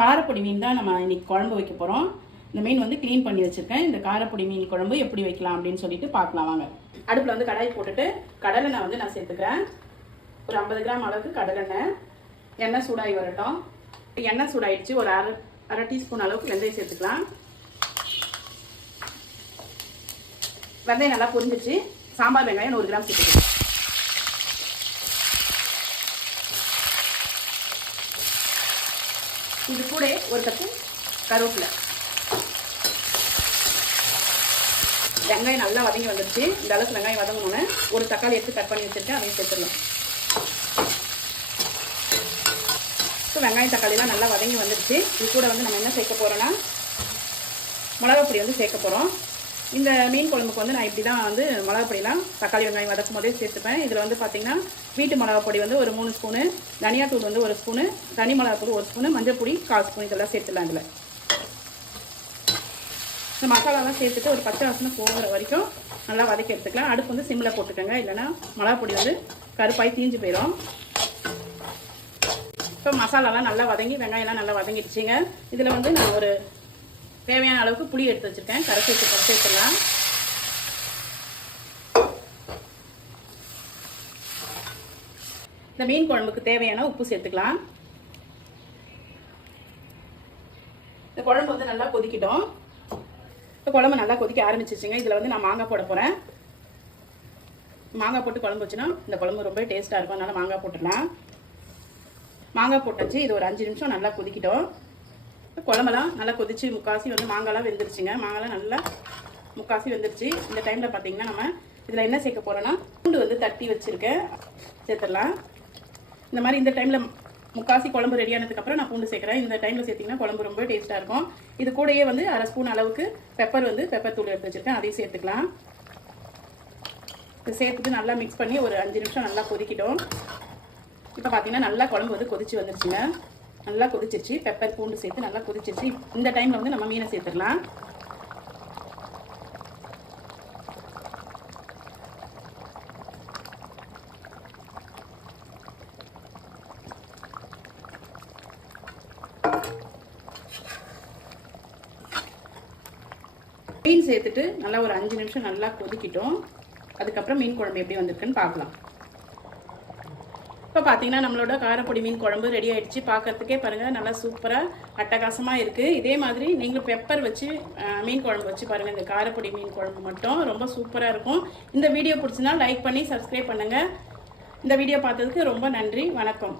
காரப்பொடி மீன் தான் நம்ம இன்னைக்கு குழம்பு வைக்க போகிறோம் இந்த மீன் வந்து க்ளீன் பண்ணி வச்சுருக்கேன். இந்த காரப்பொடி மீன் குழம்பு எப்படி வைக்கலாம் அப்படின்னு சொல்லிட்டு பார்க்கலாம் வாங்க. அடுப்பில் வந்து கடாய் போட்டுட்டு கடலெண்ணெய் வந்து நான் சேர்த்துக்கிறேன். ஒரு ஐம்பது கிராம் அளவுக்கு கடலெண்ணெய். எண்ணெய் சூடாகி வரட்டும். எண்ணெய் சூடாயிடுச்சு. ஒரு அரை அரை டீஸ்பூன் அளவுக்கு வெந்தயம் சேர்த்துக்கலாம். வெந்தயம் நல்லா புரிஞ்சிச்சு சாம்பார் வெங்காயம் நூறு கிராம் சேர்த்துக்கலாம். இது கூட ஒரு கப்பு கருவேப்பிலை. வெங்காயம் நல்லா வதங்கி வந்துருச்சு. இந்த அளவுக்கு வெங்காயம் வதங்கணுன்னு ஒரு தக்காளி எடுத்து கட் பண்ணி வச்சுருக்கேன் அதையும் சேர்த்துடலாம். ஸோ வெங்காயம் தக்காளிலாம் நல்லா வதங்கி வந்துருச்சு. இது கூட வந்து நம்ம என்ன சேர்க்க போகிறோன்னா மிளகாப்பொடி வந்து சேர்க்க போகிறோம் இந்த மீன் குழம்புக்கு வந்து நான் இப்படி தான் வந்து மிளகா பொடிலாம் தக்காளி வெங்காயம் வதக்கும் போதே சேர்த்துப்பேன். இதில் வந்து பார்த்தீங்கன்னா வீட்டு மிளகா பொடி வந்து ஒரு மூணு ஸ்பூனு தனியாத்தூள் வந்து ஒரு ஸ்பூனு தனி மிளகா தூள் ஒரு ஸ்பூனு மஞ்சள் பொடி கால் ஸ்பூன் இதெல்லாம் சேர்த்துலாம் இதில். இந்த மசாலாலாம் சேர்த்துட்டு ஒரு பச்சை வாசனை போகிற வரைக்கும் நல்லா வதக்கி எடுத்துக்கலாம். அடுப்பு வந்து சிம்மில் போட்டுக்கோங்க. இல்லைன்னா மிளகா பொடி வந்து கருப்பாய் தீஞ்சு போயிடும். இப்போ மசாலாலாம் நல்லா வதங்கி வெங்காயம்லாம் நல்லா வதங்கிடுச்சிங்க. இதில் வந்து நான் ஒரு தேவையான அளவுக்கு புளி எடுத்து வச்சுருக்கேன். கரைச்சி வச்சு கரைச்சி வச்சிடலாம். இந்த மீன் குழம்புக்கு தேவையான உப்பு சேர்த்துக்கலாம். இந்த குழம்பு வந்து நல்லா கொதிக்கிட்டோம். இந்த குழம்பு நல்லா கொதிக்க ஆரம்பிச்சிச்சுங்க இதில் வந்து நான் மாங்காய் போட போகிறேன் மாங்காய் போட்டு குழம்பு வச்சுன்னா இந்த குழம்பு ரொம்ப டேஸ்ட்டாக இருக்கும். அதனால் மாங்காய் போட்டுடலாம். மாங்காய் போட்டாச்சு. இது ஒரு அஞ்சு நிமிஷம் நல்லா கொதிக்கிட்டோம். குழம்பெல்லாம் நல்லா கொதிச்சு முக்காசி வந்து மாங்காய்லாம் வெந்துருச்சுங்க. மாங்காய்லாம் நல்லா முக்காசி வெந்துருச்சு. இந்த டைமில் பார்த்தீங்கன்னா நம்ம இதில் என்ன சேர்க்க போகிறோன்னா பூண்டு வந்து தட்டி வச்சுருக்கேன். சேர்த்துடலாம். இந்த மாதிரி இந்த டைமில் முக்காசி குழம்பு ரெடி ஆனதுக்கப்புறம் நான் பூண்டு சேர்க்குறேன். இந்த டைமில் சேர்த்திங்கன்னா குழம்பு ரொம்ப டேஸ்ட்டாக இருக்கும். இது கூடயே வந்து அரை ஸ்பூன் அளவுக்கு பெப்பர் வந்து பெப்பர் தூள் எடுத்து வச்சுருக்கேன். அதையும் சேர்த்துக்கலாம். இது சேர்த்துட்டு நல்லா மிக்ஸ் பண்ணி ஒரு அஞ்சு நிமிஷம் நல்லா கொதிக்கிட்டோம். இப்போ பார்த்தீங்கன்னா நல்லா குழம்பு வந்து கொதிச்சு வந்துருச்சுங்க. நல்லா கொதிச்சிருச்சு. பெப்பர் பூண்டு சேர்த்து நல்லா கொதிச்சிருச்சு. இந்த டைமில் வந்து நம்ம மீனை சேர்த்துடலாம். மீன் சேர்த்துட்டு நல்லா ஒரு அஞ்சு நிமிஷம் நல்லா கொதிக்கிட்டோம். அதுக்கப்புறம் மீன் குழம்பு எப்படி வந்திருக்குன்னு பார்க்கலாம். இப்போ பார்த்தீங்கன்னா நம்மளோட காரப்பொடி மீன் குழம்பு ரெடி ஆகிடுச்சு பார்க்குறதுக்கே பாருங்கள் நல்லா சூப்பராக அட்டகாசமாக இருக்குது இதே மாதிரி நீங்களும் பெப்பர் வச்சு மீன் குழம்பு வச்சு பாருங்கள் இந்த காரப்பொடி மீன் குழம்பு மட்டும் ரொம்ப சூப்பராக இருக்கும். இந்த வீடியோ பிடிச்சினா லைக் பண்ணி சப்ஸ்கிரைப் பண்ணுங்கள் இந்த வீடியோ பார்த்ததுக்கு ரொம்ப நன்றி. வணக்கம்.